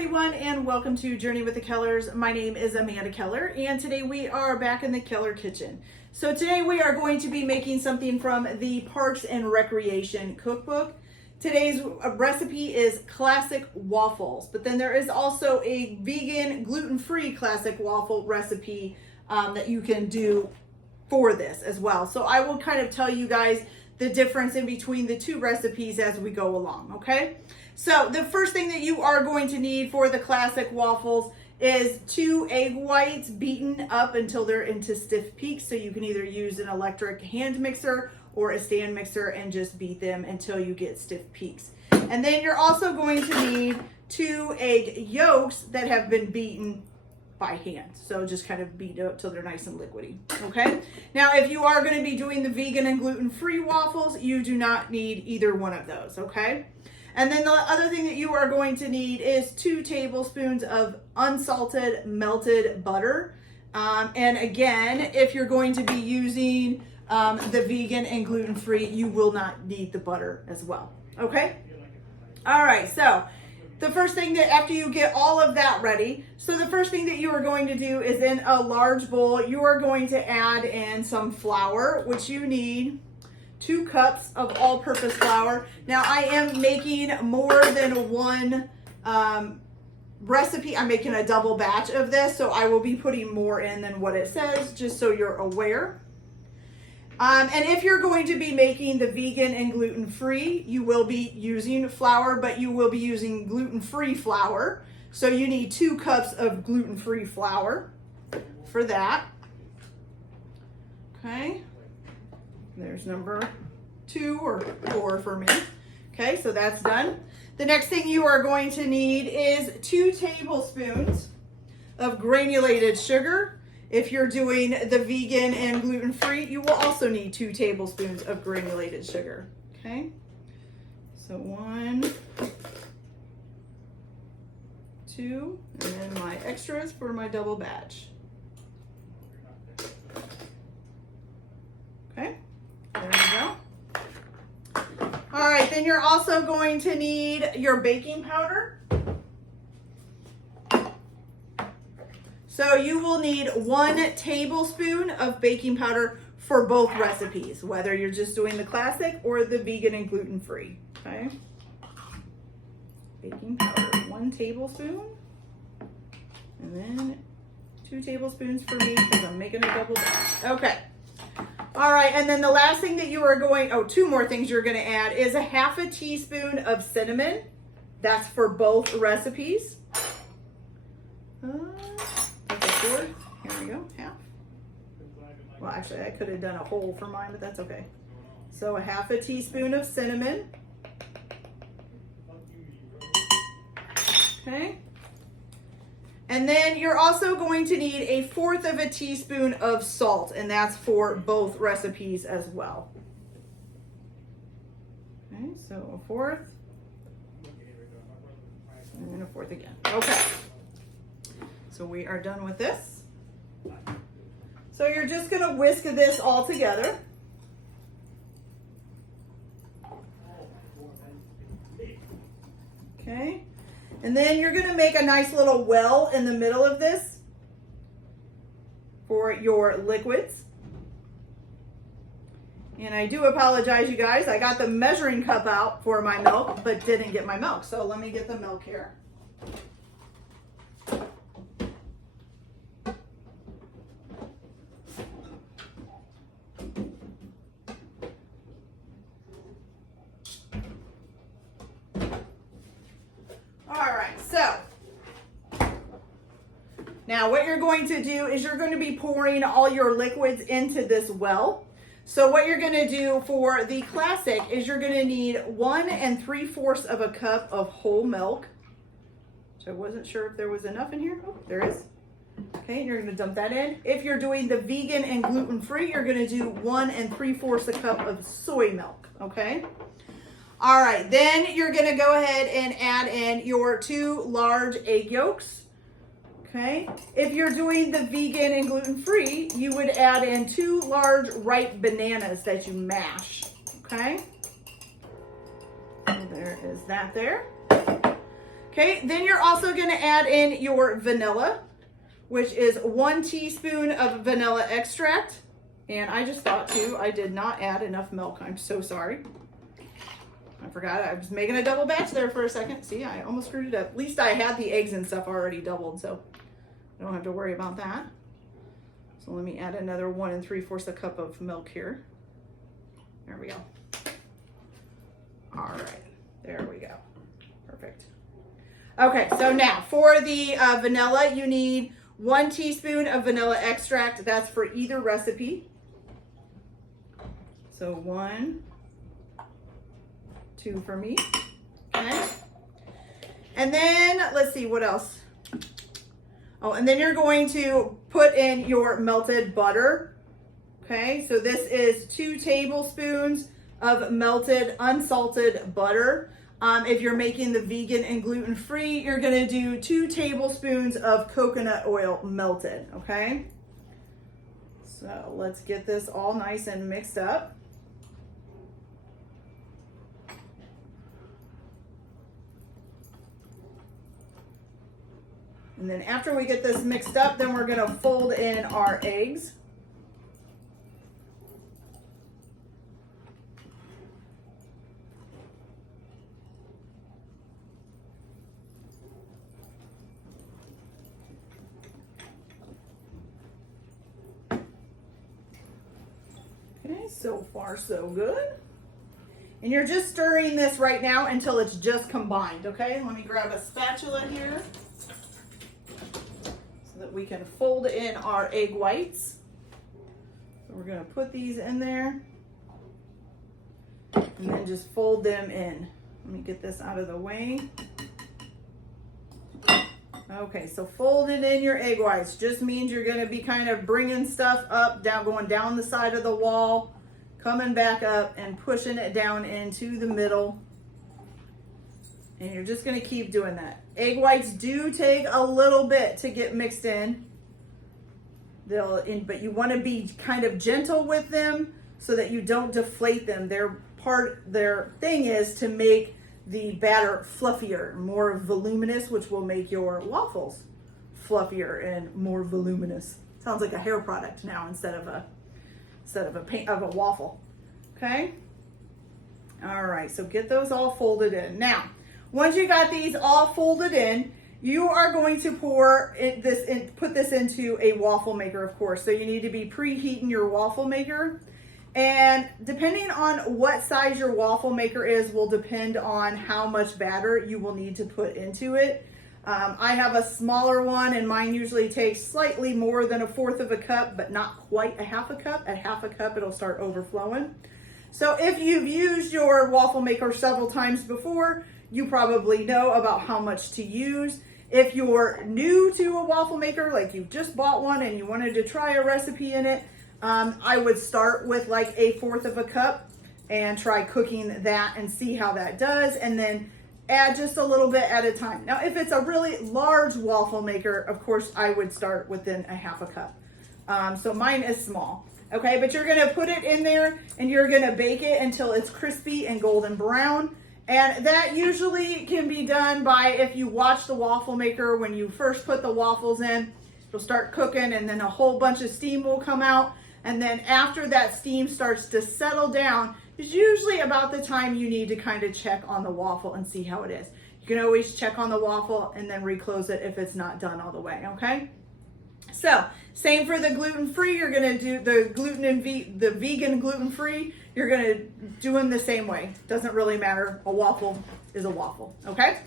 everyone, and welcome to Journey with the Kellers. My name is Amanda Keller, and today we are back in the Keller kitchen. So today we are going to be making something from the Parks and Recreation cookbook. Today's recipe is classic waffles, but then there is also a vegan, gluten-free classic waffle recipe that you can do for this as well. So I will kind of tell you guys the difference in between the two recipes as we go along, okay? So the first thing that you are going to need for the classic waffles is 2 egg whites beaten up until they're into stiff peaks. So you can either use an electric hand mixer or a stand mixer and just beat them until you get stiff peaks. And then you're also going to need 2 egg yolks that have been beaten by hand. So just kind of beat up till they're nice and liquidy, okay? Now, if you are gonna be doing the vegan and gluten-free waffles, you do not need either one of those, okay? And then the other thing that you are going to need is 2 tablespoons of unsalted melted butter. And again, if you're going to be using the vegan and gluten-free, you will not need the butter as well, okay? All right, so the first thing that after you get all of that ready, so the first thing that you are going to do is in a large bowl, you are going to add in some flour, which you need 2 cups of all-purpose flour. Now I am making more than one recipe. I'm making a double batch of this, so I will be putting more in than what it says, just so you're aware. And if you're going to be making the vegan and gluten-free, you will be using flour, but you will be using gluten-free flour. So you need 2 cups of gluten-free flour for that. Okay. There's number 2 or 4 for me. Okay, so that's done. The next thing you are going to need is 2 tablespoons of granulated sugar. If you're doing the vegan and gluten-free, you will also need 2 tablespoons of granulated sugar. Okay, so 1, 2, and then my extras for my double batch. Okay. There we go. All right, then you're also going to need your baking powder. So you will need 1 tablespoon of baking powder for both recipes, whether you're just doing the classic or the vegan and gluten-free, okay? Baking powder, 1 tablespoon, and then 2 tablespoons for me because I'm making a double batch. Okay. All right, and then the last thing that you are going, 2 more things you're gonna add is a 1/2 teaspoon of cinnamon. That's for both recipes. Here we go, 1/2. Well, actually, I could have done a whole for mine, but that's okay. So a 1/2 teaspoon of cinnamon. Okay. And then you're also going to need a 1/4 teaspoon of salt, and that's for both recipes as well. Okay, so a 1/4, and then a 1/4 again. Okay. So we are done with this. So you're just gonna whisk this all together. Okay. And then you're gonna make a nice little well in the middle of this for your liquids. And I do apologize, you guys. I got the measuring cup out for my milk, but didn't get my milk. So let me get the milk here. Now what you're going to do is you're going to be pouring all your liquids into this well. So what you're going to do for the classic is you're going to need 1 3/4 cup of whole milk. which I wasn't sure if there was enough in here. Oh, there is. Okay, and you're going to dump that in. If you're doing the vegan and gluten-free, you're going to do 1 3/4 cup of soy milk, okay? All right, then you're going to go ahead and add in your 2 large egg yolks, okay? If you're doing the vegan and gluten-free, you would add in 2 large ripe bananas that you mash, okay? And there is that there. Okay, then you're also gonna add in your vanilla, which is 1 teaspoon of vanilla extract. And I just thought too, I did not add enough milk. I'm so sorry. I forgot, I was making a double batch there for a second. See, I almost screwed it up. At least I had the eggs and stuff already doubled, so I don't have to worry about that. So let me add another 1 3/4 cup of milk here. There we go. All right, there we go. Perfect. Okay, so now for the vanilla, you need 1 teaspoon of vanilla extract. That's for either recipe. So 1, 2 for me. Okay. And then let's see what else. Oh, and then you're going to put in your melted butter. Okay, so this is 2 tablespoons of melted unsalted butter. If you're making the vegan and gluten-free, you're gonna do 2 tablespoons of coconut oil melted, okay? So let's get this all nice and mixed up. And then after we get this mixed up, then we're gonna fold in our eggs. Okay, so far so good. And you're just stirring this right now until it's just combined, okay? Let me grab a spatula here so that we can fold in our egg whites. So we're gonna put these in there and then just fold them in. Let me get this out of the way. Okay, so folded in your egg whites just means you're gonna be kind of bringing stuff up, down, going down the side of the wall, coming back up and pushing it down into the middle. And you're just gonna keep doing that. Egg whites do take a little bit to get mixed in. But you wanna be kind of gentle with them so that you don't deflate them. Their thing is to make the batter fluffier, more voluminous, which will make your waffles fluffier and more voluminous. Sounds like a hair product now instead of a waffle. Okay. All right. So get those all folded in. Now, once you got these all folded in, you are going to put this into a waffle maker, of course. So you need to be preheating your waffle maker. And depending on what size your waffle maker is will depend on how much batter you will need to put into it. I have a smaller one and mine usually takes slightly more than 1/4 cup, but not quite 1/2 cup. At 1/2 cup, it'll start overflowing. So if you've used your waffle maker several times before, you probably know about how much to use. If you're new to a waffle maker, like you've just bought one and you wanted to try a recipe in it, I would start with like 1/4 cup and try cooking that and see how that does, and then add just a little bit at a time. Now, if it's a really large waffle maker, of course, I would start within 1/2 cup. So mine is small, okay? But you're gonna put it in there and you're gonna bake it until it's crispy and golden brown. And that usually can be done by, if you watch the waffle maker, when you first put the waffles in, it'll start cooking and then a whole bunch of steam will come out. And then after that steam starts to settle down, is usually about the time you need to kind of check on the waffle and see how it is. You can always check on the waffle and then reclose it if it's not done all the way, okay? So, same for the gluten-free. You're gonna do the the vegan gluten-free. You're gonna do them the same way. Doesn't really matter. A waffle is a waffle, okay?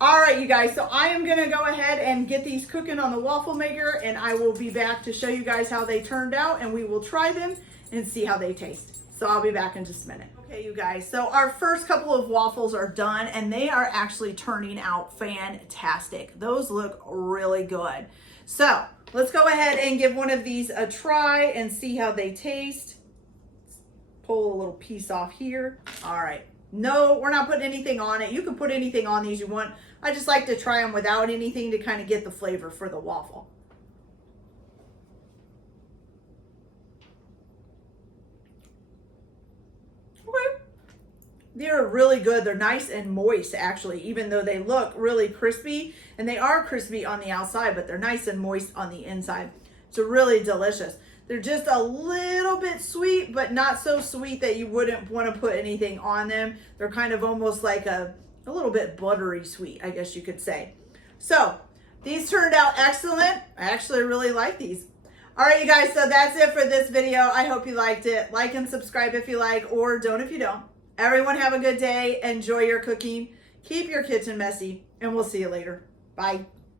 All right, you guys, so I am gonna go ahead and get these cooking on the waffle maker, and I will be back to show you guys how they turned out, and we will try them and see how they taste. So I'll be back in just a minute. Okay, you guys, so our first couple of waffles are done, and they are actually turning out fantastic. Those look really good. So let's go ahead and give one of these a try and see how they taste. Pull a little piece off here. All right. No, we're not putting anything on it. You can put anything on these you want. I just like to try them without anything to kind of get the flavor for the waffle. Okay. They're really good. They're nice and moist, actually, even though they look really crispy. And they are crispy on the outside, but they're nice and moist on the inside. So really delicious. They're just a little bit sweet, but not so sweet that you wouldn't want to put anything on them. They're kind of almost like a little bit buttery sweet, I guess you could say. So these turned out excellent. I actually really like these. All right, you guys, so that's it for this video. I hope you liked it. Like and subscribe if you like, or don't if you don't. Everyone have a good day. Enjoy your cooking. Keep your kitchen messy, and we'll see you later. Bye.